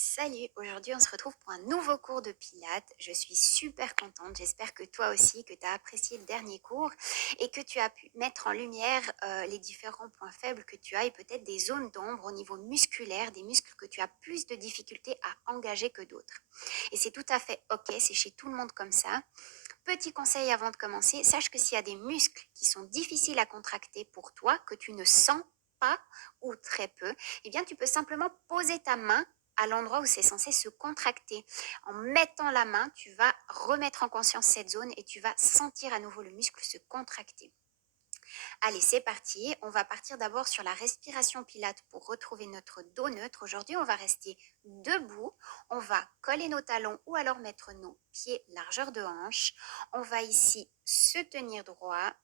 Salut, aujourd'hui on se retrouve pour un nouveau cours de Pilates. Je suis super contente, j'espère que toi aussi, que tu as apprécié le dernier cours et que tu as pu mettre en lumière les différents points faibles que tu as et peut-être des zones d'ombre au niveau musculaire, des muscles que tu as plus de difficultés à engager que d'autres. Et c'est tout à fait ok, c'est chez tout le monde comme ça. Petit conseil avant de commencer, sache que s'il y a des muscles qui sont difficiles à contracter pour toi, que tu ne sens pas ou très peu, eh bien tu peux simplement poser ta main à l'endroit où c'est censé se contracter. En mettant la main, tu vas remettre en conscience cette zone et tu vas sentir à nouveau le muscle se contracter. Allez, c'est parti. On va partir d'abord sur la respiration pilate pour retrouver notre dos neutre. Aujourd'hui, on va rester debout. On va coller nos talons ou alors mettre nos pieds largeur de hanche. On va ici se tenir droit,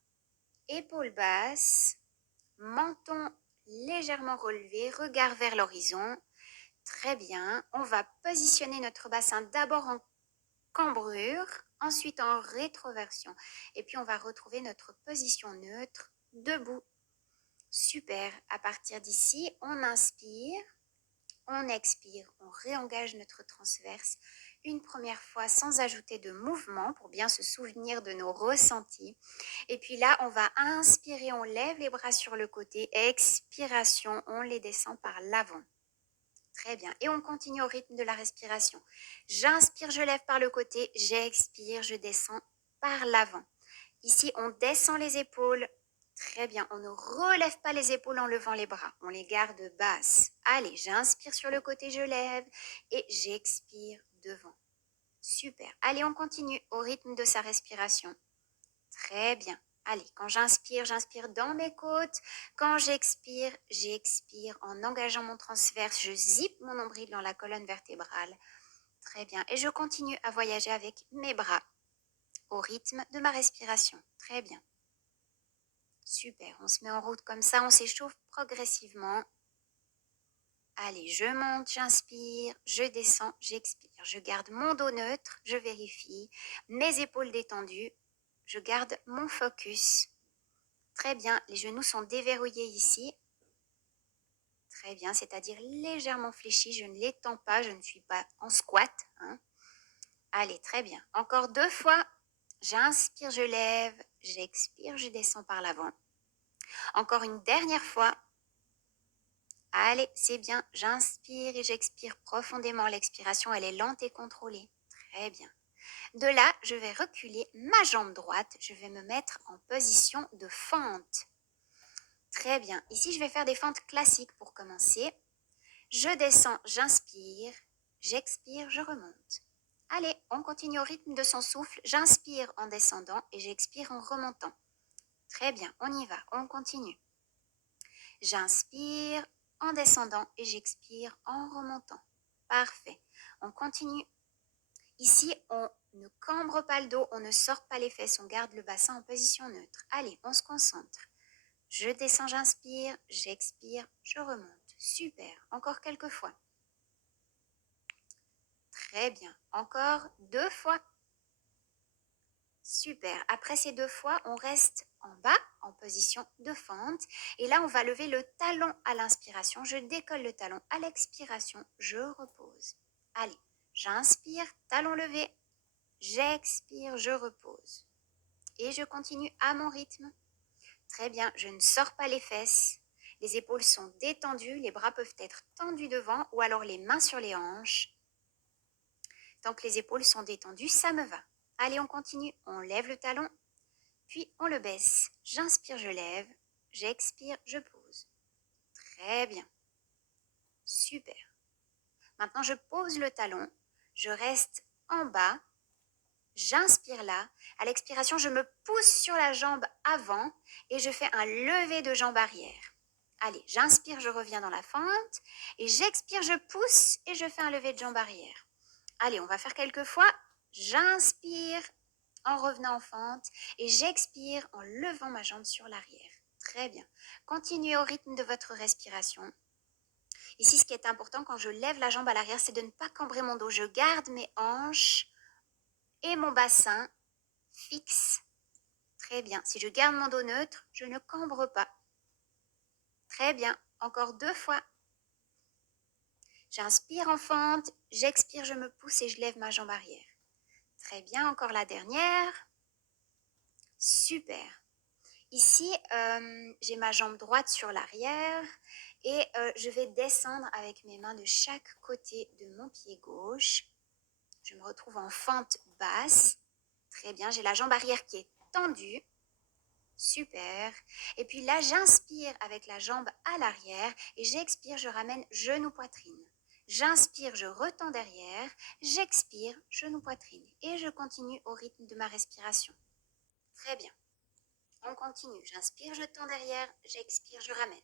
épaules basses, menton légèrement relevé, regard vers l'horizon. Très bien. On va positionner notre bassin d'abord en cambrure, ensuite en rétroversion. Et puis on va retrouver notre position neutre, debout. Super. À partir d'ici, on inspire, on expire, on réengage notre transverse une première fois sans ajouter de mouvement pour bien se souvenir de nos ressentis. Et puis là, on va inspirer, on lève les bras sur le côté. Expiration, on les descend par l'avant. Très bien. Et on continue au rythme de la respiration. J'inspire, je lève par le côté. J'expire, je descends par l'avant. Ici, on descend les épaules. Très bien. On ne relève pas les épaules en levant les bras. On les garde basses. Allez, j'inspire sur le côté, je lève. Et j'expire devant. Super. Allez, on continue au rythme de sa respiration. Très bien. Allez, quand j'inspire dans mes côtes. Quand j'expire en engageant mon transverse. Je zippe mon nombril dans la colonne vertébrale. Très bien. Et je continue à voyager avec mes bras au rythme de ma respiration. Très bien. Super. On se met en route comme ça. On s'échauffe progressivement. Allez, je monte, j'inspire, je descends, j'expire. Je garde mon dos neutre, je vérifie. Mes épaules détendues. Je garde mon focus. Très bien, les genoux sont déverrouillés ici. Très bien, c'est-à-dire légèrement fléchis. Je ne les tends pas, je ne suis pas en squat. Allez, très bien. Encore 2 fois. J'inspire, je lève. J'expire, je descends par l'avant. Encore une dernière fois. Allez, c'est bien. J'inspire et j'expire profondément. L'expiration, elle est lente et contrôlée. Très bien. De là, je vais reculer ma jambe droite. Je vais me mettre en position de fente. Très bien. Ici, je vais faire des fentes classiques pour commencer. Je descends, j'inspire. J'expire, je remonte. Allez, on continue au rythme de son souffle. J'inspire en descendant et j'expire en remontant. Très bien, on y va, on continue. J'inspire en descendant et j'expire en remontant. Parfait. On continue. Ici, on ne cambre pas le dos, on ne sort pas les fesses, on garde le bassin en position neutre. Allez, on se concentre. Je descends, j'inspire, j'expire, je remonte. Super. Encore quelques fois. Très bien. Encore 2 fois. Super. Après ces 2 fois, on reste en bas, en position de fente. Et là, on va lever le talon à l'inspiration. Je décolle le talon à l'expiration. Je repose. Allez, j'inspire, talon levé. J'expire, je repose. Et je continue à mon rythme. Très bien, je ne sors pas les fesses. Les épaules sont détendues, les bras peuvent être tendus devant ou alors les mains sur les hanches. Tant que les épaules sont détendues, ça me va. Allez, on continue. On lève le talon, puis on le baisse. J'inspire, je lève. J'expire, je pose. Très bien. Super. Maintenant, je pose le talon. Je reste en bas. J'inspire là. À l'expiration, je me pousse sur la jambe avant et je fais un lever de jambe arrière. Allez, j'inspire, je reviens dans la fente. Et j'expire, je pousse et je fais un lever de jambe arrière. Allez, on va faire quelques fois. J'inspire en revenant en fente et j'expire en levant ma jambe sur l'arrière. Très bien. Continuez au rythme de votre respiration. Ici, ce qui est important quand je lève la jambe à l'arrière, c'est de ne pas cambrer mon dos. Je garde mes hanches et mon bassin fixe. Très bien. Si je garde mon dos neutre, je ne cambre pas. Très bien. Encore 2 fois. J'inspire en fente, j'expire, je me pousse et je lève ma jambe arrière. Très bien, encore la dernière. Super. Ici, j'ai ma jambe droite sur l'arrière et je vais descendre avec mes mains de chaque côté de mon pied gauche. Je me retrouve en fente basse. Très bien, j'ai la jambe arrière qui est tendue. Super. Et puis là, j'inspire avec la jambe à l'arrière et j'expire, je ramène genou-poitrine. J'inspire, je retends derrière. J'expire, genou-poitrine. Et je continue au rythme de ma respiration. Très bien. On continue. J'inspire, je tends derrière. J'expire, je ramène.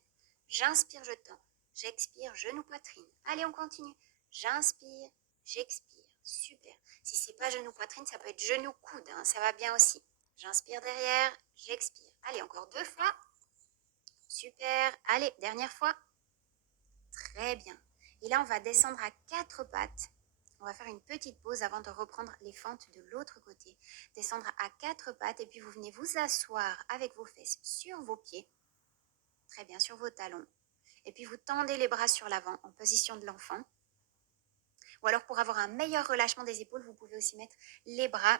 J'inspire, je tends. J'expire, genou-poitrine. Allez, on continue. J'inspire, j'expire. Super. Si c'est pas genou-poitrine, ça peut être genou-coude. Hein. Ça va bien aussi. J'inspire derrière, j'expire. Allez, encore 2 fois. Super. Allez, dernière fois. Très bien. Et là, on va descendre à 4 pattes. On va faire une petite pause avant de reprendre les fentes de l'autre côté. Descendre à 4 pattes et puis vous venez vous asseoir avec vos fesses sur vos pieds. Très bien, sur vos talons. Et puis vous tendez les bras sur l'avant en position de l'enfant. Ou alors pour avoir un meilleur relâchement des épaules, vous pouvez aussi mettre les bras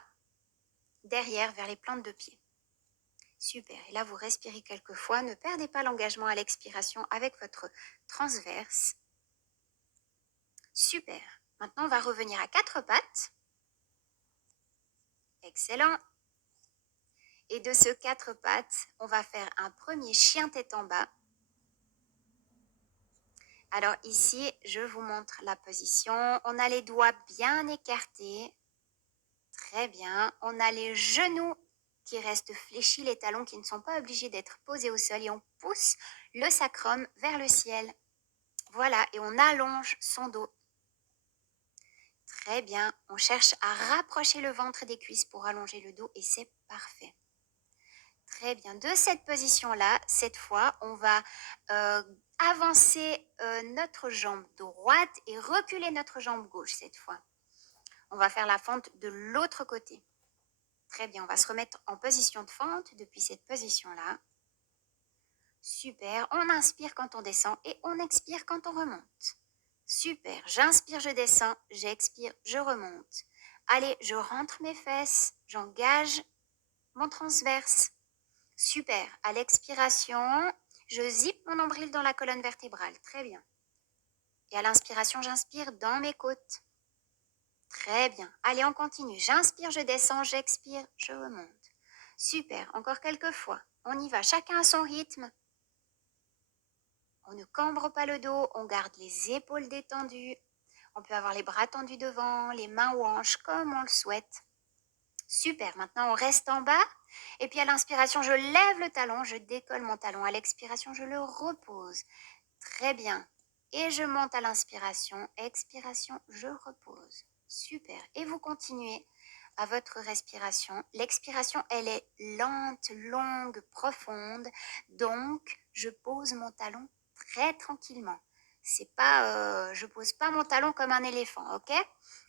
derrière vers les plantes de pied. Super. Et là, vous respirez quelques fois. Ne perdez pas l'engagement à l'expiration avec votre transverse. Super. Maintenant, on va revenir à 4 pattes. Excellent. Et de ce 4 pattes, on va faire un premier chien tête en bas. Alors ici, je vous montre la position. On a les doigts bien écartés. Très bien. On a les genoux qui restent fléchis, les talons qui ne sont pas obligés d'être posés au sol. Et on pousse le sacrum vers le ciel. Voilà, et on allonge son dos. Très bien. On cherche à rapprocher le ventre des cuisses pour allonger le dos et c'est parfait. Très bien. De cette position-là, cette fois, on va avancer notre jambe droite et reculer notre jambe gauche cette fois. On va faire la fente de l'autre côté. Très bien. On va se remettre en position de fente depuis cette position-là. Super. On inspire quand on descend et on expire quand on remonte. Super. J'inspire, je descends. J'expire, je remonte. Allez, je rentre mes fesses. J'engage mon transverse. Super. À l'expiration, je zippe mon nombril dans la colonne vertébrale. Très bien. Et à l'inspiration, j'inspire dans mes côtes. Très bien. Allez, on continue. J'inspire, je descends, j'expire, je remonte. Super. Encore quelques fois. On y va. Chacun à son rythme. On ne cambre pas le dos. On garde les épaules détendues. On peut avoir les bras tendus devant, les mains aux hanches comme on le souhaite. Super. Maintenant, on reste en bas. Et puis à l'inspiration, je lève le talon, je décolle mon talon. À l'expiration, je le repose. Très bien. Et je monte à l'inspiration. Expiration, je repose. Super. Et vous continuez à votre respiration. L'expiration, elle est lente, longue, profonde. Donc, je pose mon talon très tranquillement. C'est pas, je pose pas mon talon comme un éléphant, ok?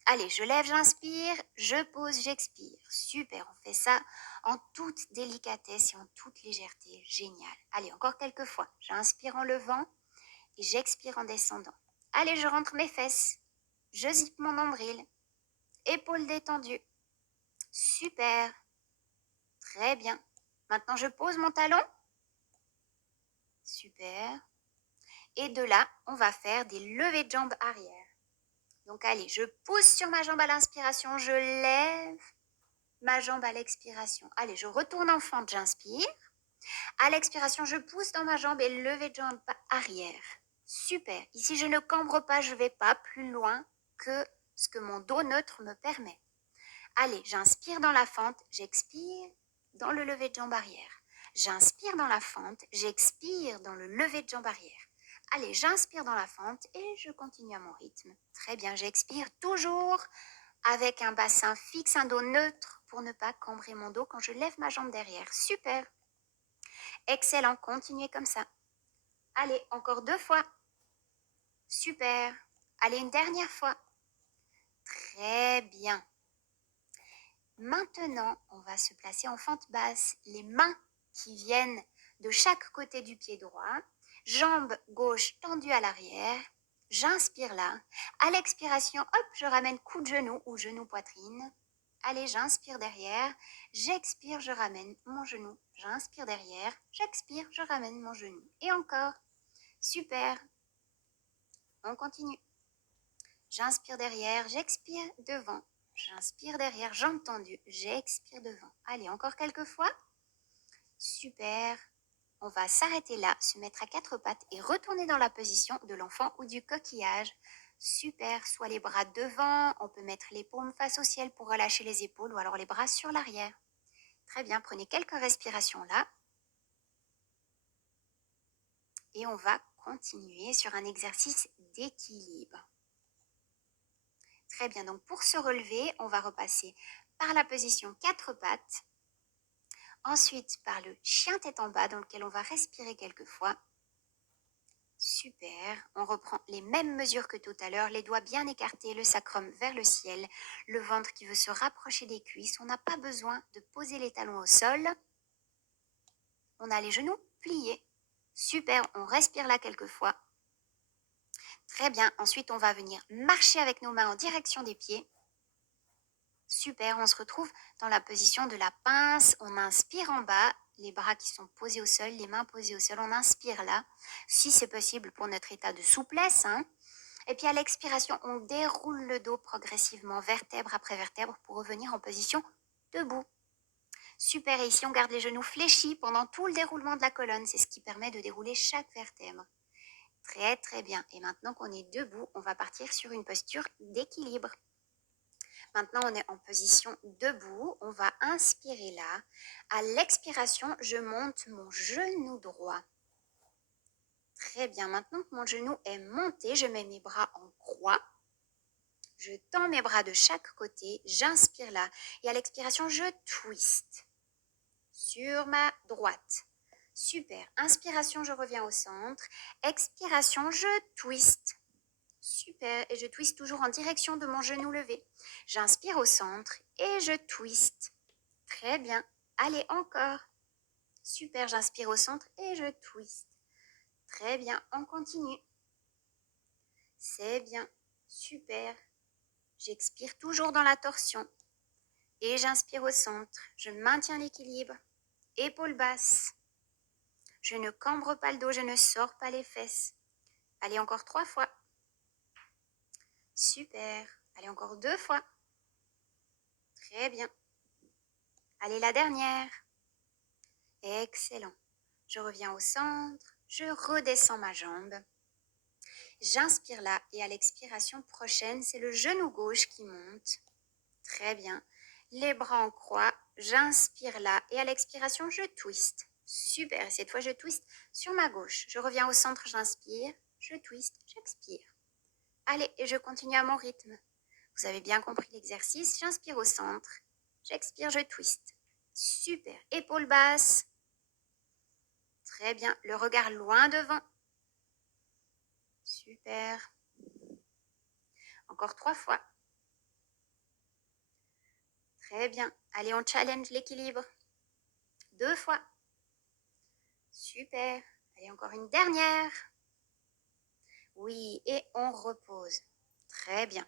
Allez, je lève, j'inspire, je pose, j'expire. Super, on fait ça en toute délicatesse et en toute légèreté. Génial. Allez, encore quelques fois. J'inspire en levant et j'expire en descendant. Allez, je rentre mes fesses. Je zippe mon nombril. Épaules détendues. Super. Très bien. Maintenant, je pose mon talon. Super. Et de là, on va faire des levées de jambes arrière. Donc, allez, je pousse sur ma jambe à l'inspiration. Je lève ma jambe à l'expiration. Allez, je retourne en fente, j'inspire. À l'expiration, je pousse dans ma jambe et levée de jambe arrière. Super. Ici, je ne cambre pas, je ne vais pas plus loin que ce que mon dos neutre me permet. Allez, j'inspire dans la fente, j'expire dans le lever de jambe arrière. J'inspire dans la fente, j'expire dans le lever de jambe arrière. Allez, j'inspire dans la fente et je continue à mon rythme. Très bien, j'expire toujours avec un bassin fixe, un dos neutre pour ne pas cambrer mon dos quand je lève ma jambe derrière. Super. Excellent, continuez comme ça. Allez, encore 2 fois. Super. Allez, une dernière fois. Très bien. Maintenant, on va se placer en fente basse. Les mains qui viennent de chaque côté du pied droit. Jambe gauche tendue à l'arrière. J'inspire là. À l'expiration, hop, je ramène coup de genou ou genou poitrine. Allez, j'inspire derrière. J'expire, je ramène mon genou. J'inspire derrière. J'expire, je ramène mon genou. Et encore. Super. On continue. J'inspire derrière, j'expire devant. J'inspire derrière, jambes tendues. J'expire devant. Allez, encore quelques fois. Super. On va s'arrêter là, se mettre à quatre pattes et retourner dans la position de l'enfant ou du coquillage. Super, soit les bras devant, on peut mettre les paumes face au ciel pour relâcher les épaules ou alors les bras sur l'arrière. Très bien, prenez quelques respirations là. Et on va continuer sur un exercice d'équilibre. Très bien, donc pour se relever, on va repasser par la position quatre pattes. Ensuite, par le chien tête en bas dans lequel on va respirer quelques fois. Super, on reprend les mêmes mesures que tout à l'heure, les doigts bien écartés, le sacrum vers le ciel, le ventre qui veut se rapprocher des cuisses. On n'a pas besoin de poser les talons au sol. On a les genoux pliés. Super, on respire là quelques fois. Très bien, ensuite on va venir marcher avec nos mains en direction des pieds. Super, on se retrouve dans la position de la pince. On inspire en bas, les bras qui sont posés au sol, les mains posées au sol. On inspire là, si c'est possible pour notre état de souplesse. Et puis à l'expiration, on déroule le dos progressivement, vertèbre après vertèbre, pour revenir en position debout. Super, et ici on garde les genoux fléchis pendant tout le déroulement de la colonne. C'est ce qui permet de dérouler chaque vertèbre. Très très bien. Et maintenant qu'on est debout, on va partir sur une posture d'équilibre. Maintenant, on est en position debout. On va inspirer là. À l'expiration, je monte mon genou droit. Très bien. Maintenant que mon genou est monté, je mets mes bras en croix. Je tends mes bras de chaque côté. J'inspire là. Et à l'expiration, je twist sur ma droite. Super. Inspiration, je reviens au centre. Expiration, je twist. Super, et je twiste toujours en direction de mon genou levé. J'inspire au centre et je twiste. Très bien. Allez, encore. Super, j'inspire au centre et je twiste. Très bien, on continue. C'est bien. Super. J'expire toujours dans la torsion. Et j'inspire au centre. Je maintiens l'équilibre. Épaules basses. Je ne cambre pas le dos, je ne sors pas les fesses. Allez, encore 3 fois. Super. Allez, encore 2 fois. Très bien. Allez, la dernière. Excellent. Je reviens au centre, je redescends ma jambe. J'inspire là et à l'expiration prochaine, c'est le genou gauche qui monte. Très bien. Les bras en croix, j'inspire là et à l'expiration, je twiste. Super. Et cette fois, je twiste sur ma gauche. Je reviens au centre, j'inspire, je twiste, j'expire. Allez, et je continue à mon rythme. Vous avez bien compris l'exercice. J'inspire au centre, j'expire, je twiste. Super. Épaules basses. Très bien. Le regard loin devant. Super. Encore 3 fois. Très bien. Allez, on challenge l'équilibre. 2 fois. Super. Allez, encore une dernière. Oui, et on repose. Très bien.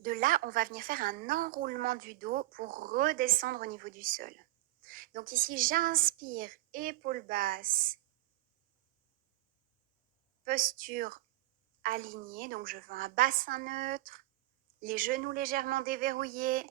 De là, on va venir faire un enroulement du dos pour redescendre au niveau du sol. Donc ici, j'inspire, épaules basses, posture alignée. Donc je veux un bassin neutre, les genoux légèrement déverrouillés.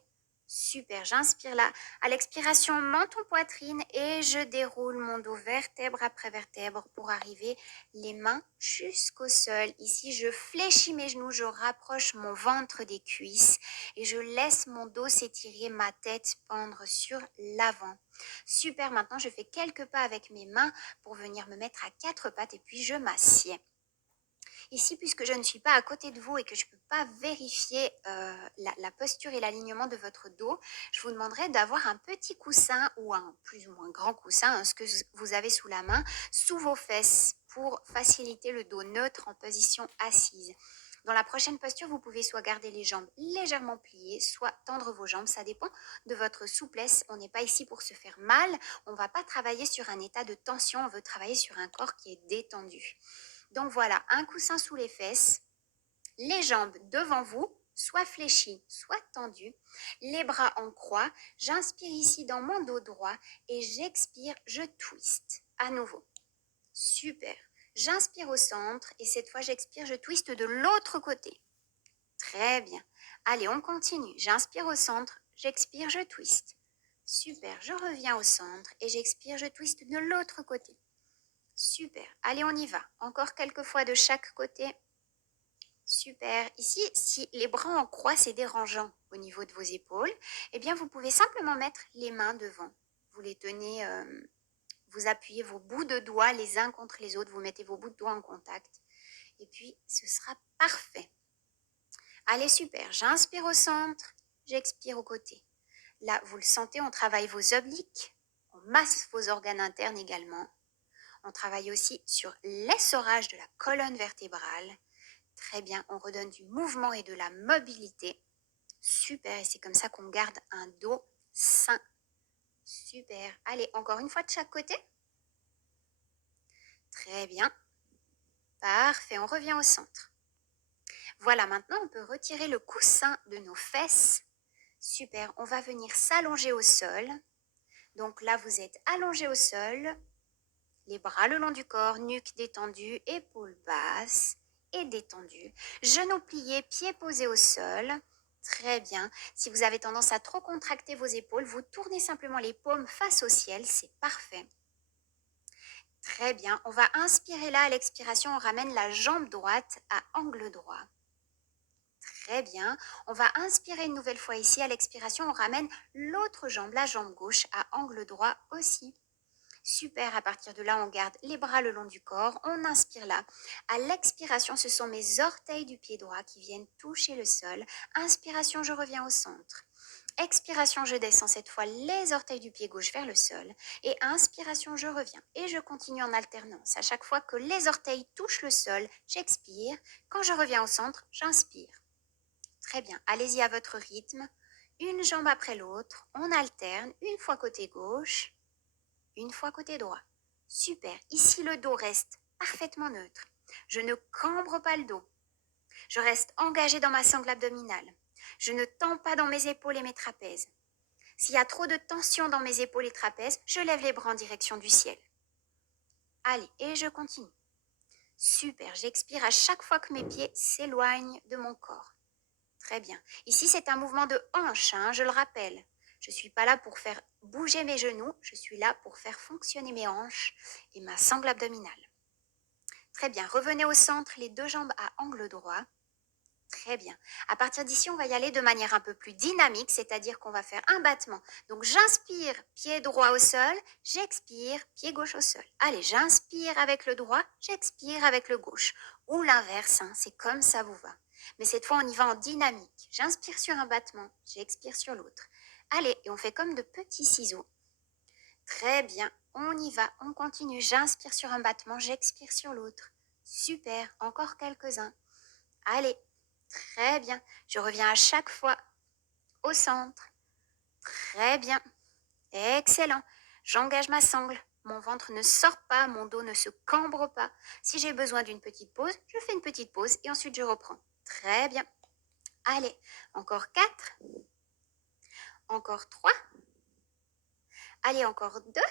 Super, j'inspire là. À l'expiration, menton poitrine et je déroule mon dos vertèbre après vertèbre pour arriver les mains jusqu'au sol. Ici, je fléchis mes genoux, je rapproche mon ventre des cuisses et je laisse mon dos s'étirer, ma tête pendre sur l'avant. Super, maintenant je fais quelques pas avec mes mains pour venir me mettre à quatre pattes et puis je m'assieds. Ici, puisque je ne suis pas à côté de vous et que je ne peux pas vérifier la posture et l'alignement de votre dos, je vous demanderai d'avoir un petit coussin ou un plus ou moins grand coussin, ce que vous avez sous la main, sous vos fesses pour faciliter le dos neutre en position assise. Dans la prochaine posture, vous pouvez soit garder les jambes légèrement pliées, soit tendre vos jambes. Ça dépend de votre souplesse. On n'est pas ici pour se faire mal. On ne va pas travailler sur un état de tension. On veut travailler sur un corps qui est détendu. Donc voilà, un coussin sous les fesses, les jambes devant vous, soit fléchies, soit tendues, les bras en croix. J'inspire ici dans mon dos droit et j'expire, je twist à nouveau. Super. J'inspire au centre et cette fois j'expire, je twist de l'autre côté. Très bien. Allez, on continue. J'inspire au centre, j'expire, je twist. Super. Je reviens au centre et j'expire, je twist de l'autre côté. Super. Allez, on y va. Encore quelques fois de chaque côté. Super. Ici, si les bras en croix, c'est dérangeant au niveau de vos épaules, eh bien, vous pouvez simplement mettre les mains devant. Vous les tenez, vous appuyez vos bouts de doigts les uns contre les autres. Vous mettez vos bouts de doigts en contact. Et puis, ce sera parfait. Allez, super. J'inspire au centre, j'expire au côté. Là, vous le sentez, on travaille vos obliques, on masse vos organes internes également. On travaille aussi sur l'essorage de la colonne vertébrale. Très bien, on redonne du mouvement et de la mobilité. Super, et c'est comme ça qu'on garde un dos sain. Super. Allez, encore une fois de chaque côté. Très bien. Parfait, on revient au centre. Voilà, maintenant on peut retirer le coussin de nos fesses. Super, on va venir s'allonger au sol. Donc là, vous êtes allongé au sol, les bras le long du corps, nuque détendue, épaules basses et détendues. Genoux pliés, pieds posés au sol. Très bien. Si vous avez tendance à trop contracter vos épaules, vous tournez simplement les paumes face au ciel, c'est parfait. Très bien. On va inspirer là, à l'expiration, on ramène la jambe droite à angle droit. Très bien. On va inspirer une nouvelle fois ici. À l'expiration, on ramène l'autre jambe, la jambe gauche, à angle droit aussi. Super. À partir de là, on garde les bras le long du corps. On inspire là. À l'expiration, ce sont mes orteils du pied droit qui viennent toucher le sol. Inspiration, je reviens au centre. Expiration, je descends cette fois les orteils du pied gauche vers le sol. Et inspiration, je reviens. Et je continue en alternance. À chaque fois que les orteils touchent le sol, j'expire. Quand je reviens au centre, j'inspire. Très bien, allez-y à votre rythme. Une jambe après l'autre, on alterne, une fois côté gauche, une fois côté droit. Super, ici le dos reste parfaitement neutre. Je ne cambre pas le dos. Je reste engagée dans ma sangle abdominale. Je ne tends pas dans mes épaules et mes trapèzes. S'il y a trop de tension dans mes épaules et trapèzes, je lève les bras en direction du ciel. Allez, et je continue. Super, j'expire à chaque fois que mes pieds s'éloignent de mon corps. Très bien. Ici, c'est un mouvement de hanche, je le rappelle. Je ne suis pas là pour faire bouger mes genoux, je suis là pour faire fonctionner mes hanches et ma sangle abdominale. Très bien. Revenez au centre, les deux jambes à angle droit. Très bien. À partir d'ici, on va y aller de manière un peu plus dynamique, c'est-à-dire qu'on va faire un battement. Donc, j'inspire, pied droit au sol, j'expire, pied gauche au sol. Allez, j'inspire avec le droit, j'expire avec le gauche. Ou l'inverse, c'est comme ça vous va. Mais cette fois, on y va en dynamique. J'inspire sur un battement, j'expire sur l'autre. Allez, et on fait comme de petits ciseaux. Très bien, on y va, on continue. J'inspire sur un battement, j'expire sur l'autre. Super, encore quelques-uns. Allez, très bien. Je reviens à chaque fois au centre. Très bien. Excellent. J'engage ma sangle. Mon ventre ne sort pas, mon dos ne se cambre pas. Si j'ai besoin d'une petite pause, je fais une petite pause et ensuite je reprends. Très bien. Allez, encore 4. Encore 3. Allez, encore 2.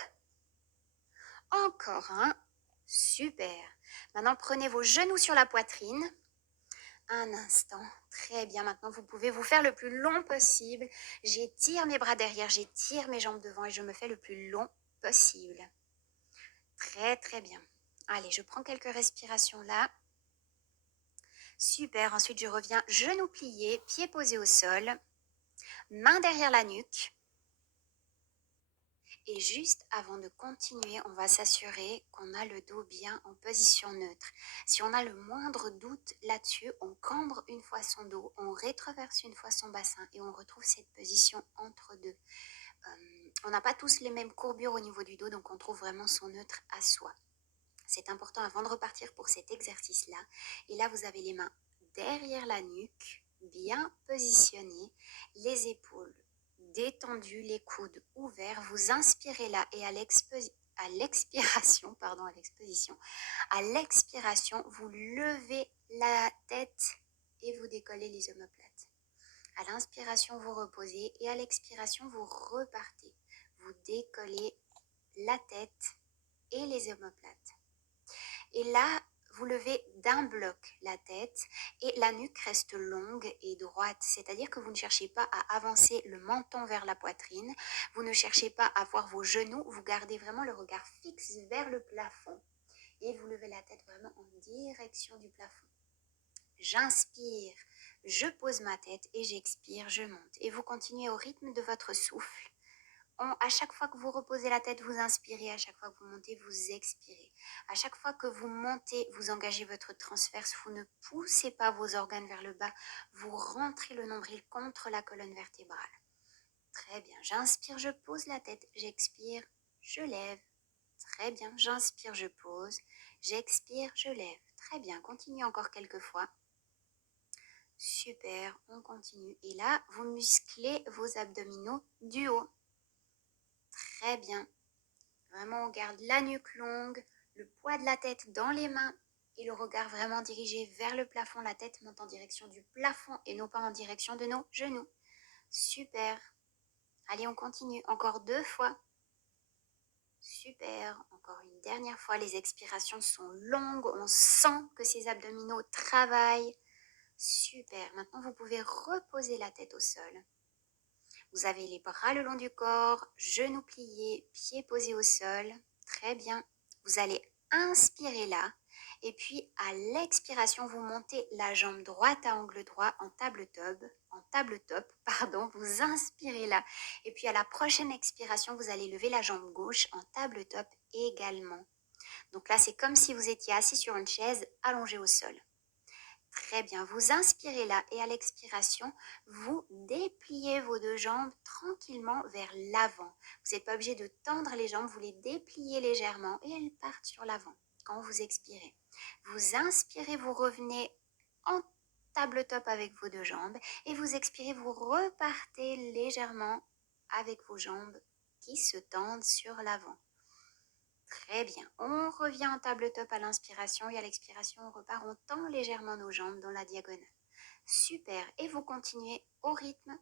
Encore 1. Super. Maintenant, prenez vos genoux sur la poitrine. Un instant. Très bien. Maintenant, vous pouvez vous faire le plus long possible. J'étire mes bras derrière, j'étire mes jambes devant et je me fais le plus long possible. Très, très bien. Allez, je prends quelques respirations là. Super. Ensuite, je reviens genoux pliés, pieds posés au sol, main derrière la nuque. Et juste avant de continuer, on va s'assurer qu'on a le dos bien en position neutre. Si on a le moindre doute là-dessus, on cambre une fois son dos, on rétroverse une fois son bassin et on retrouve cette position entre deux. On n'a pas tous les mêmes courbures au niveau du dos, donc on trouve vraiment son neutre à soi. C'est important avant de repartir pour cet exercice-là. Et là, vous avez les mains derrière la nuque, bien positionnées, les épaules détendues, les coudes ouverts. Vous inspirez là et à à l'expiration, pardon, à l'exposition, à l'expiration, vous levez la tête et vous décollez les omoplates. À l'inspiration, vous reposez et à l'expiration, vous repartez. Vous décollez la tête et les omoplates. Et là, vous levez d'un bloc la tête et la nuque reste longue et droite. C'est-à-dire que vous ne cherchez pas à avancer le menton vers la poitrine. Vous ne cherchez pas à voir vos genoux. Vous gardez vraiment le regard fixe vers le plafond. Et vous levez la tête vraiment en direction du plafond. J'inspire, je pose ma tête et j'expire, je monte. Et vous continuez au rythme de votre souffle. À chaque fois que vous reposez la tête, vous inspirez. À chaque fois que vous montez, vous expirez. À chaque fois que vous montez, vous engagez votre transverse. Vous ne poussez pas vos organes vers le bas. Vous rentrez le nombril contre la colonne vertébrale. Très bien. J'inspire, je pose la tête. J'expire, je lève. Très bien. J'inspire, je pose. J'expire, je lève. Très bien. Continuez encore quelques fois. Super. On continue. Et là, vous musclez vos abdominaux du haut. Très bien. Vraiment, on garde la nuque longue, le poids de la tête dans les mains et le regard vraiment dirigé vers le plafond. La tête monte en direction du plafond et non pas en direction de nos genoux. Super. Allez, on continue. Encore 2 fois. Super. Encore une dernière fois. Les expirations sont longues. On sent que ces abdominaux travaillent. Super. Maintenant, vous pouvez reposer la tête au sol. Vous avez les bras le long du corps, genoux pliés, pieds posés au sol. Très bien. Vous allez inspirer là. Et puis, à l'expiration, vous montez la jambe droite à angle droit en table top, pardon. Vous inspirez là. Et puis, à la prochaine expiration, vous allez lever la jambe gauche en table top également. Donc là, c'est comme si vous étiez assis sur une chaise allongée au sol. Très bien, vous inspirez là et à l'expiration, vous dépliez vos 2 jambes tranquillement vers l'avant. Vous n'êtes pas obligé de tendre les jambes, vous les dépliez légèrement et elles partent sur l'avant quand vous expirez. Vous inspirez, vous revenez en table top avec vos 2 jambes et vous expirez, vous repartez légèrement avec vos jambes qui se tendent sur l'avant. Très bien. On revient en table top à l'inspiration et à l'expiration, on repart. On tend légèrement nos jambes dans la diagonale. Super. Et vous continuez au rythme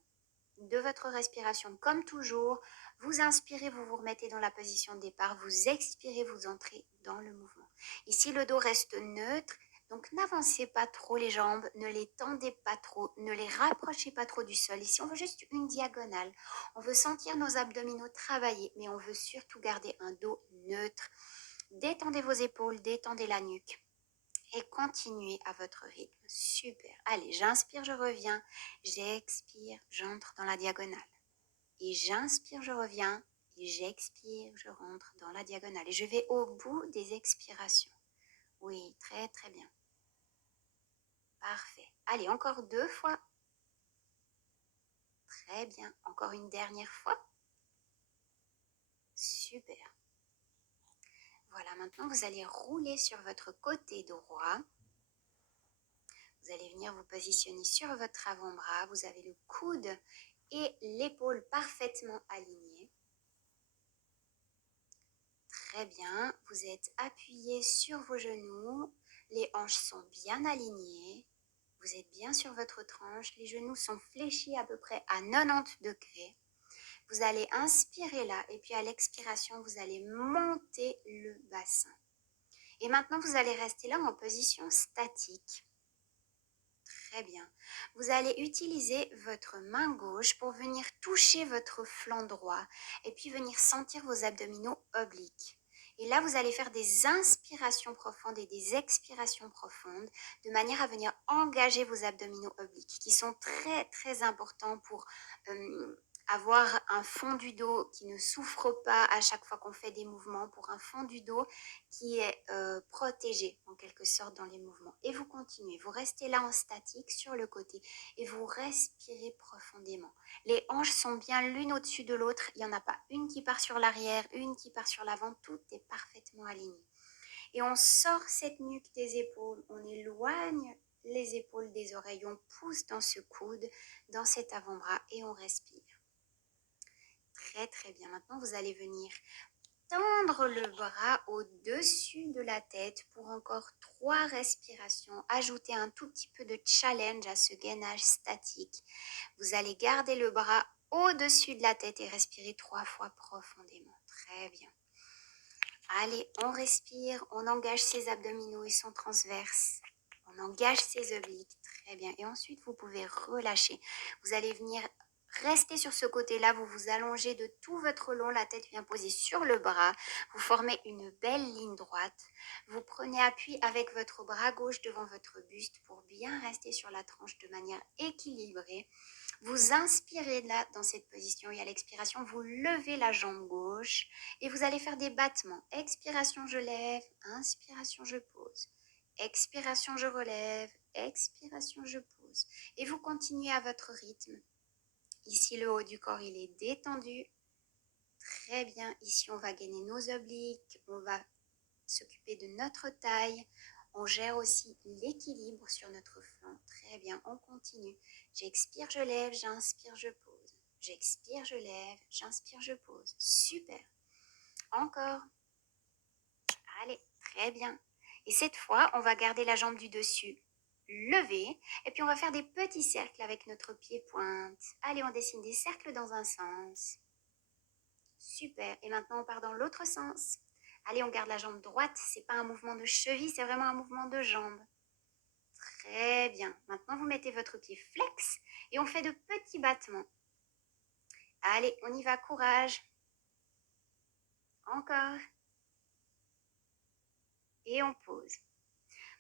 de votre respiration comme toujours. Vous inspirez, vous vous remettez dans la position de départ. Vous expirez, vous entrez dans le mouvement. Ici, le dos reste neutre. Donc, n'avancez pas trop les jambes, ne les tendez pas trop, ne les rapprochez pas trop du sol. Ici, on veut juste une diagonale. On veut sentir nos abdominaux travailler, mais on veut surtout garder un dos neutre. Détendez vos épaules, détendez la nuque et continuez à votre rythme. Super. Allez, j'inspire, je reviens. J'expire, j'entre dans la diagonale. Et j'inspire, je reviens. Et j'expire, je rentre dans la diagonale. Et je vais au bout des expirations. Oui, très très bien. Parfait. Allez, encore 2 fois. Très bien. Encore une dernière fois. Super. Voilà, maintenant vous allez rouler sur votre côté droit. Vous allez venir vous positionner sur votre avant-bras. Vous avez le coude et l'épaule parfaitement alignés. Très bien. Vous êtes appuyé sur vos genoux. Les hanches sont bien alignées. Vous êtes bien sur votre tranche. Les genoux sont fléchis à peu près à 90 degrés. Vous allez inspirer là et puis à l'expiration, vous allez monter le bassin. Et maintenant, vous allez rester là en position statique. Très bien. Vous allez utiliser votre main gauche pour venir toucher votre flanc droit et puis venir sentir vos abdominaux obliques. Et là, vous allez faire des inspirations profondes et des expirations profondes de manière à venir engager vos abdominaux obliques qui sont très très importants pour avoir un fond du dos qui ne souffre pas à chaque fois qu'on fait des mouvements, pour un fond du dos qui est protégé en quelque sorte dans les mouvements. Et vous continuez, vous restez là en statique sur le côté et vous respirez profondément. Les hanches sont bien l'une au-dessus de l'autre, il n'y en a pas une qui part sur l'arrière, une qui part sur l'avant, tout est parfaitement aligné. Et on sort cette nuque des épaules, on éloigne les épaules des oreilles, on pousse dans ce coude, dans cet avant-bras et on respire. Très très bien, maintenant vous allez venir tendre le bras au-dessus de la tête pour encore 3 respirations. Ajoutez un tout petit peu de challenge à ce gainage statique. Vous allez garder le bras au-dessus de la tête et respirer 3 fois profondément. Très bien. Allez, on respire, on engage ses abdominaux et son transverse. On engage ses obliques. Très bien. Et ensuite, vous pouvez relâcher. Vous allez venir rester sur ce côté-là. Vous vous allongez de tout votre long. La tête vient poser sur le bras. Vous formez une belle ligne droite. Vous prenez appui avec votre bras gauche devant votre buste pour bien rester sur la tranche de manière équilibrée. Vous inspirez là dans cette position et à l'expiration, vous levez la jambe gauche et vous allez faire des battements. Expiration, je lève. Inspiration, je pose. Expiration, je relève. Expiration, je pose. Et vous continuez à votre rythme. Ici, le haut du corps, il est détendu. Très bien. Ici, on va gainer nos obliques. On va s'occuper de notre taille. On gère aussi l'équilibre sur notre flanc. Très bien, on continue. J'expire, je lève, j'inspire, je pose. J'expire, je lève, j'inspire, je pose. Super. Encore. Allez, très bien. Et cette fois, on va garder la jambe du dessus levée. Et puis, on va faire des petits cercles avec notre pied pointe. Allez, on dessine des cercles dans un sens. Super. Et maintenant, on part dans l'autre sens. Allez, on garde la jambe droite. C'est pas un mouvement de cheville, c'est vraiment un mouvement de jambe. Très bien. Maintenant, vous mettez votre pied flex et on fait de petits battements. Allez, on y va, courage. Encore. Et on pose.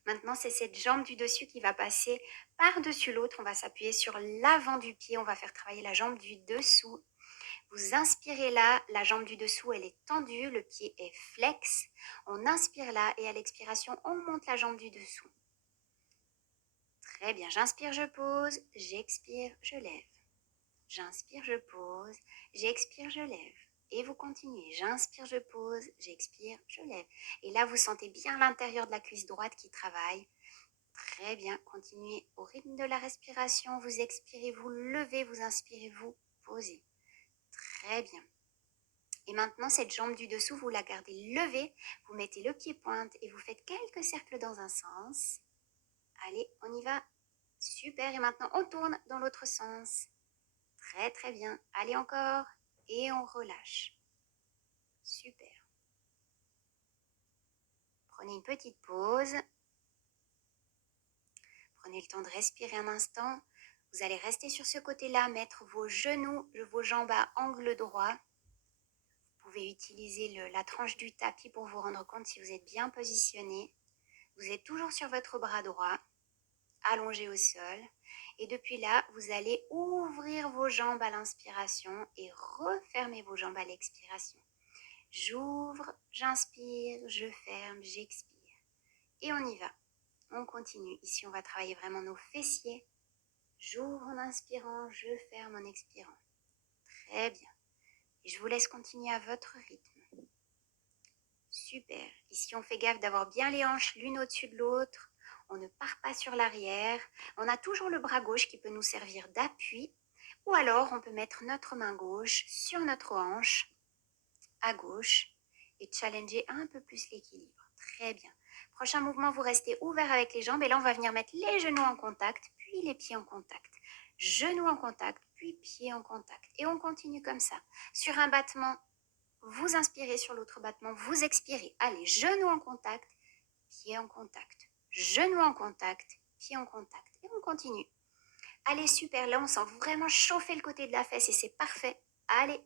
Maintenant, c'est cette jambe du dessus qui va passer par-dessus l'autre. On va s'appuyer sur l'avant du pied. On va faire travailler la jambe du dessous. Vous inspirez là, la jambe du dessous, elle est tendue, le pied est flex. On inspire là et à l'expiration, on monte la jambe du dessous. Très bien, j'inspire, je pose, j'expire, je lève. J'inspire, je pose, j'expire, je lève. Et vous continuez, j'inspire, je pose, j'expire, je lève. Et là, vous sentez bien l'intérieur de la cuisse droite qui travaille. Très bien, continuez au rythme de la respiration. Vous expirez, vous levez, vous inspirez, vous posez. Très bien. Et maintenant, cette jambe du dessous, vous la gardez levée. Vous mettez le pied pointe et vous faites quelques cercles dans un sens. Allez, on y va. Super. Et maintenant, on tourne dans l'autre sens. Très, très bien. Allez encore. Et on relâche. Super. Prenez une petite pause. Prenez le temps de respirer un instant. Vous allez rester sur ce côté-là, mettre vos genoux, vos jambes à angle droit. Vous pouvez utiliser la tranche du tapis pour vous rendre compte si vous êtes bien positionné. Vous êtes toujours sur votre bras droit, allongé au sol. Et depuis là, vous allez ouvrir vos jambes à l'inspiration et refermer vos jambes à l'expiration. J'ouvre, j'inspire, je ferme, j'expire. Et on y va. On continue. Ici, on va travailler vraiment nos fessiers. J'ouvre en inspirant, je ferme en expirant. Très bien. Et je vous laisse continuer à votre rythme. Super. Ici, on fait gaffe d'avoir bien les hanches l'une au-dessus de l'autre. On ne part pas sur l'arrière. On a toujours le bras gauche qui peut nous servir d'appui. Ou alors, on peut mettre notre main gauche sur notre hanche à gauche et challenger un peu plus l'équilibre. Très bien. Prochain mouvement, vous restez ouvert avec les jambes et là, on va venir mettre les genoux en contact, puis les pieds en contact. Genoux en contact, puis pieds en contact. Et on continue comme ça. Sur un battement, vous inspirez, sur l'autre battement, vous expirez. Allez, genoux en contact, pieds en contact. Genoux en contact, pieds en contact. Et on continue. Allez, super. Là, on sent vraiment chauffer le côté de la fesse et c'est parfait. Allez,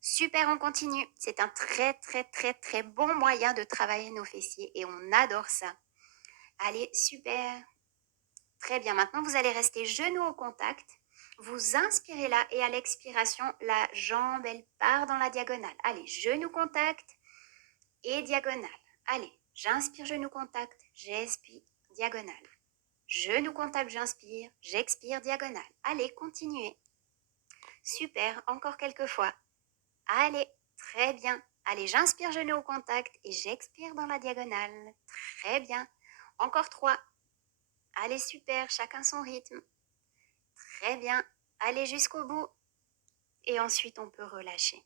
super, on continue. C'est un très, très, très, très bon moyen de travailler nos fessiers et on adore ça. Allez, super. Très bien. Maintenant, vous allez rester genoux au contact. Vous inspirez là et à l'expiration, la jambe, elle part dans la diagonale. Allez, genou contact et diagonale. Allez, j'inspire, genou contact, j'expire, diagonale. Genou contact, j'inspire, j'expire, diagonale. Allez, continuez. Super, encore quelques fois. Allez, très bien. Allez, j'inspire, genou au contact et j'expire dans la diagonale. Très bien. Encore 3. Allez, super, chacun son rythme. Très bien. Allez jusqu'au bout. Et ensuite, on peut relâcher.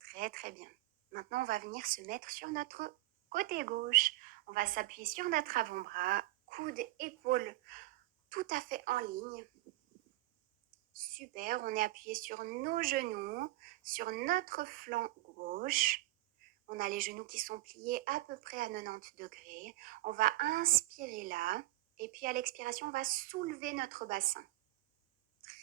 Très, très bien. Maintenant, on va venir se mettre sur notre côté gauche. On va s'appuyer sur notre avant-bras, coude, épaule, tout à fait en ligne. Super, on est appuyé sur nos genoux, sur notre flanc gauche. On a les genoux qui sont pliés à peu près à 90 degrés. On va inspirer là. Et puis à l'expiration, on va soulever notre bassin.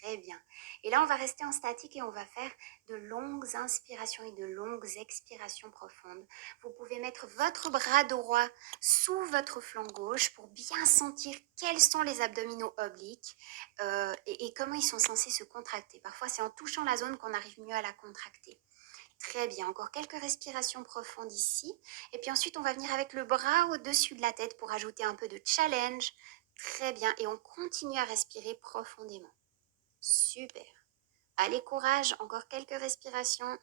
Très bien. Et là, on va rester en statique et on va faire de longues inspirations et de longues expirations profondes. Vous pouvez mettre votre bras droit sous votre flanc gauche pour bien sentir quels sont les abdominaux obliques et comment ils sont censés se contracter. Parfois, c'est en touchant la zone qu'on arrive mieux à la contracter. Très bien, encore quelques respirations profondes ici. Et puis ensuite, on va venir avec le bras au-dessus de la tête pour ajouter un peu de challenge. Très bien, et on continue à respirer profondément. Super. Allez, courage, encore quelques respirations.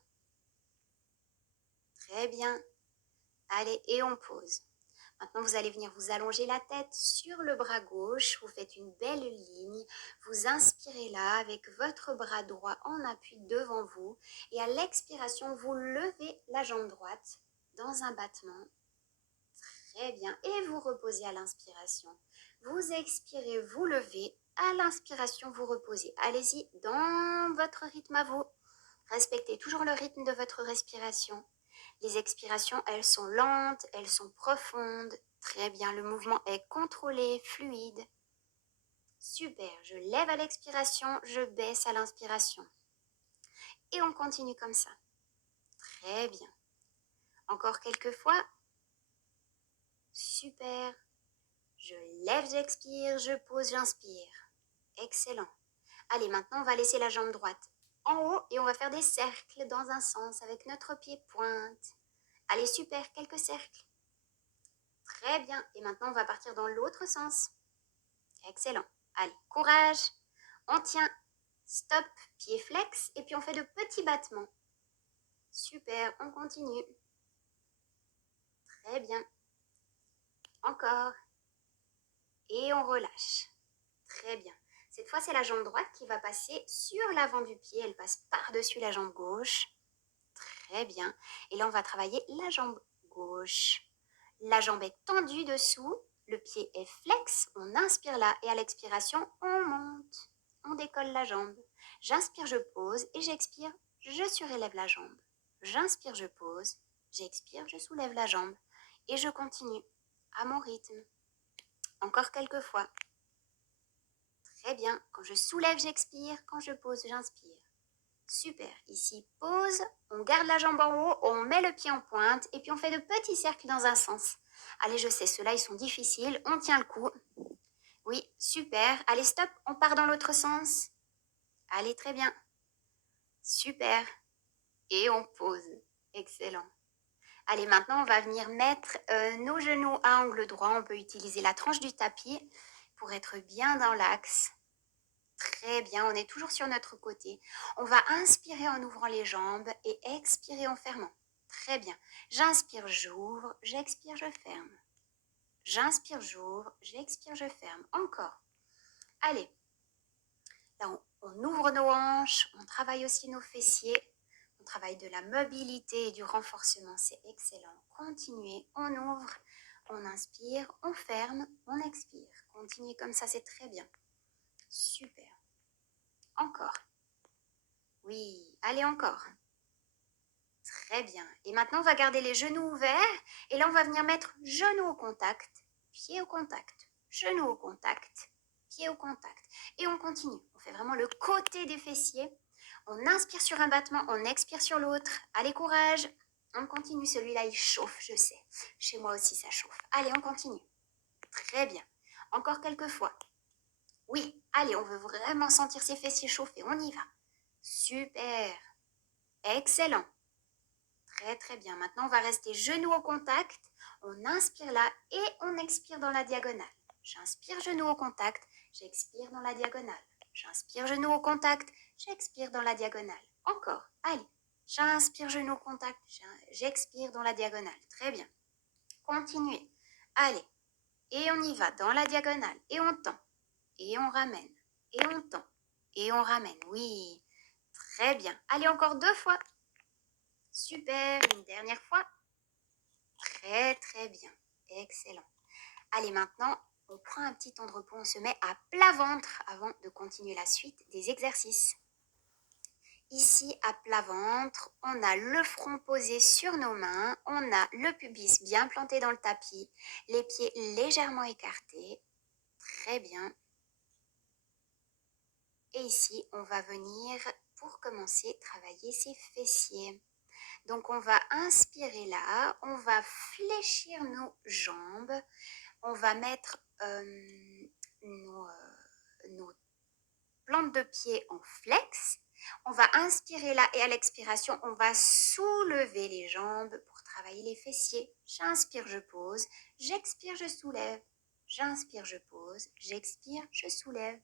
Très bien. Allez, et on pose. Maintenant, vous allez venir vous allonger la tête sur le bras gauche. Vous faites une belle ligne. Vous inspirez là avec votre bras droit en appui devant vous. Et à l'expiration, vous levez la jambe droite dans un battement. Très bien. Et vous reposez à l'inspiration. Vous expirez, vous levez. À l'inspiration, vous reposez. Allez-y dans votre rythme à vous. Respectez toujours le rythme de votre respiration. Les expirations, elles sont lentes, elles sont profondes. Très bien, le mouvement est contrôlé, fluide. Super, je lève à l'expiration, je baisse à l'inspiration. Et on continue comme ça. Très bien. Encore quelques fois. Super. Je lève, j'expire, je pose, j'inspire. Excellent. Allez, maintenant, on va laisser la jambe droite en haut et on va faire des cercles dans un sens avec notre pied pointe. Allez, super, quelques cercles. Très bien. Et maintenant, on va partir dans l'autre sens. Excellent. Allez, courage. On tient. Stop, pied flex. Et puis, on fait de petits battements. Super, on continue. Très bien. Encore. Et on relâche. Très bien. Cette fois, c'est la jambe droite qui va passer sur l'avant du pied. Elle passe par-dessus la jambe gauche. Très bien. Et là, on va travailler la jambe gauche. La jambe est tendue dessous. Le pied est flex. On inspire là. Et à l'expiration, on monte. On décolle la jambe. J'inspire, je pose. Et j'expire, je surélève la jambe. J'inspire, je pose. J'expire, je soulève la jambe. Et je continue à mon rythme. Encore quelques fois. Très bien. Quand je soulève, j'expire. Quand je pose, j'inspire. Super. Ici, pause. On garde la jambe en haut. On met le pied en pointe. Et puis, on fait de petits cercles dans un sens. Allez, je sais, ceux-là, ils sont difficiles. On tient le coup. Oui, super. Allez, stop. On part dans l'autre sens. Allez, très bien. Super. Et on pose. Excellent. Allez, maintenant, on va venir mettre nos genoux à angle droit. On peut utiliser la tranche du tapis pour être bien dans l'axe. Très bien, on est toujours sur notre côté. On va inspirer en ouvrant les jambes et expirer en fermant. Très bien. J'inspire, j'ouvre, j'expire, je ferme. J'inspire, j'ouvre, j'expire, je ferme. Encore. Allez. Là, on ouvre nos hanches, on travaille aussi nos fessiers. On travaille de la mobilité et du renforcement, c'est excellent. Continuez, on ouvre, on inspire, on ferme, on expire. Continuez comme ça, c'est très bien. Super. Encore. Oui, allez encore. Très bien. Et maintenant, on va garder les genoux ouverts. Et là, on va venir mettre genoux au contact, pied au contact, genoux au contact, pied au contact. Et on continue. On fait vraiment le côté des fessiers. On inspire sur un battement, on expire sur l'autre. Allez, courage. On continue. Celui-là, il chauffe, je sais. Chez moi aussi, ça chauffe. Allez, on continue. Très bien. Encore quelques fois. Oui, allez, on veut vraiment sentir ses fessiers chauffer. On y va. Super. Excellent. Très très bien. Maintenant, on va rester genoux au contact. On inspire là et on expire dans la diagonale. J'inspire genoux au contact. J'expire dans la diagonale. J'inspire genoux au contact. J'expire dans la diagonale. Encore. Allez. J'inspire genoux au contact. J'expire dans la diagonale. Très bien. Continuez. Allez. Et on y va dans la diagonale. Et on tend. Et on ramène. Et on tend. Et on ramène. Oui. Très bien. Allez, encore 2 fois. Super, une dernière fois. Très, très bien. Excellent. Allez, maintenant, on prend un petit temps de repos, on se met à plat ventre avant de continuer la suite des exercices. Ici, à plat ventre, on a le front posé sur nos mains, on a le pubis bien planté dans le tapis, les pieds légèrement écartés. Très bien. Et ici, on va venir, pour commencer, travailler ses fessiers. Donc, on va inspirer là, on va fléchir nos jambes, on va mettre nos plantes de pied en flex. On va inspirer là et à l'expiration, on va soulever les jambes pour travailler les fessiers. J'inspire, je pose. J'expire, je soulève. J'inspire, je pose. J'expire, je soulève.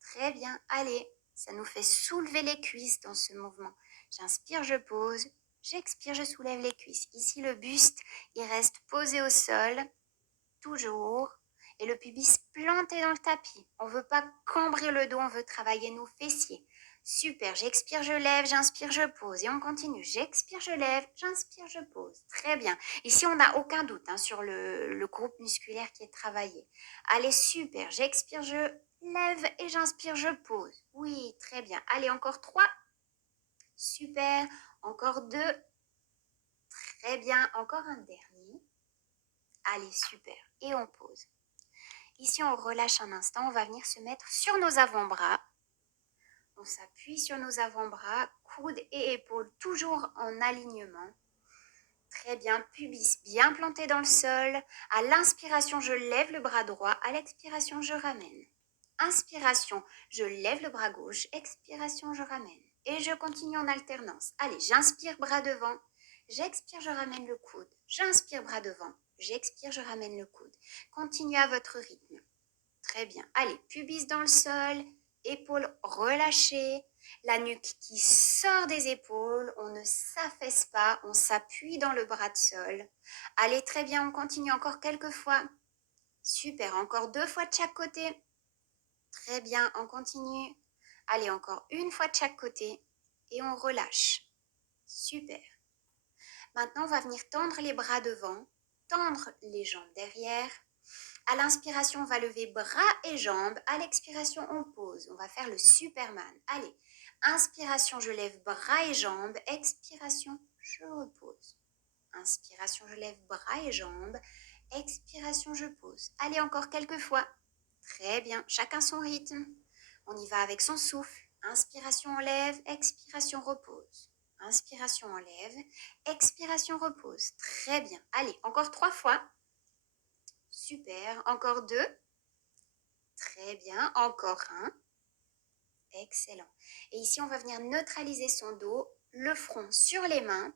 Très bien. Allez, ça nous fait soulever les cuisses dans ce mouvement. J'inspire, je pose. J'expire, je soulève les cuisses. Ici, le buste, il reste posé au sol, toujours. Et le pubis planté dans le tapis. On ne veut pas cambrer le dos, on veut travailler nos fessiers. Super, j'expire, je lève, j'inspire, je pose. Et on continue. J'expire, je lève, j'inspire, je pose. Très bien. Ici, on n'a aucun doute sur le groupe musculaire qui est travaillé. Allez, super. J'expire, je lève et j'inspire, je pose. Oui, très bien. Allez, encore 3. Super. Encore 2. Très bien. Encore un dernier. Allez, super. Et on pose. Ici, on relâche un instant. On va venir se mettre sur nos avant-bras. On s'appuie sur nos avant-bras, coudes et épaules toujours en alignement. Très bien, pubis bien planté dans le sol. À l'inspiration, je lève le bras droit. À l'expiration, je ramène. Inspiration, je lève le bras gauche. Expiration, je ramène. Et je continue en alternance. Allez, j'inspire, bras devant. J'expire, je ramène le coude. J'inspire, bras devant. J'expire, je ramène le coude. Continuez à votre rythme. Très bien. Allez, pubis dans le sol, épaules relâchées, la nuque qui sort des épaules, on ne s'affaisse pas, on s'appuie dans le bras de sol. Allez, très bien, on continue encore quelques fois. Super, encore 2 fois de chaque côté. Très bien, on continue. Allez, encore une fois de chaque côté et on relâche. Super. Maintenant, on va venir tendre les bras devant, tendre les jambes derrière. À l'inspiration, on va lever bras et jambes. À l'expiration, on pose. On va faire le Superman. Allez, inspiration, je lève bras et jambes. Expiration, je repose. Inspiration, je lève bras et jambes. Expiration, je pose. Allez, encore quelques fois. Très bien, chacun son rythme. On y va avec son souffle. Inspiration, on lève. Expiration, repose. Inspiration, on lève. Expiration, repose. Très bien. Allez, encore 3 fois. Super. Encore 2. Très bien. Encore un. Excellent. Et ici, on va venir neutraliser son dos, le front sur les mains,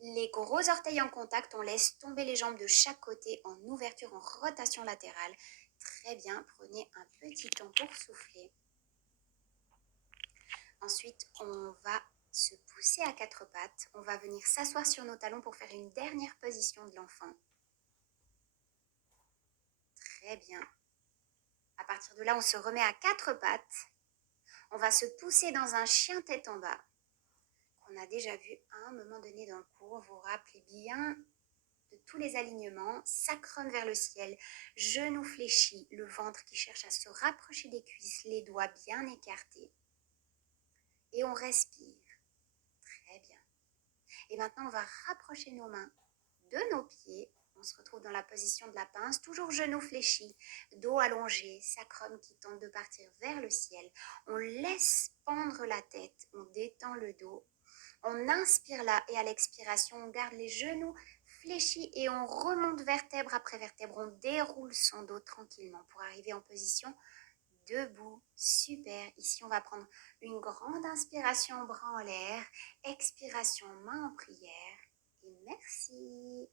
les gros orteils en contact. On laisse tomber les jambes de chaque côté en ouverture, en rotation latérale. Très bien. Prenez un petit temps pour souffler. Ensuite, on va se pousser à 4 pattes. On va venir s'asseoir sur nos talons pour faire une dernière position de l'enfant. Très bien. À partir de là, on se remet à 4 pattes. On va se pousser dans un chien tête en bas qu'on a déjà vu à un moment donné dans le cours. Vous vous rappelez bien de tous les alignements. Sacrum vers le ciel, genoux fléchis, le ventre qui cherche à se rapprocher des cuisses, les doigts bien écartés. Et on respire. Très bien. Et maintenant, on va rapprocher nos mains de nos pieds. On se retrouve dans la position de la pince, toujours genoux fléchis, dos allongé, sacrum qui tente de partir vers le ciel. On laisse pendre la tête, on détend le dos. On inspire là et à l'expiration, on garde les genoux fléchis et on remonte vertèbre après vertèbre. On déroule son dos tranquillement pour arriver en position debout. Super. Ici, on va prendre une grande inspiration, bras en l'air. Expiration, main en prière. Et merci.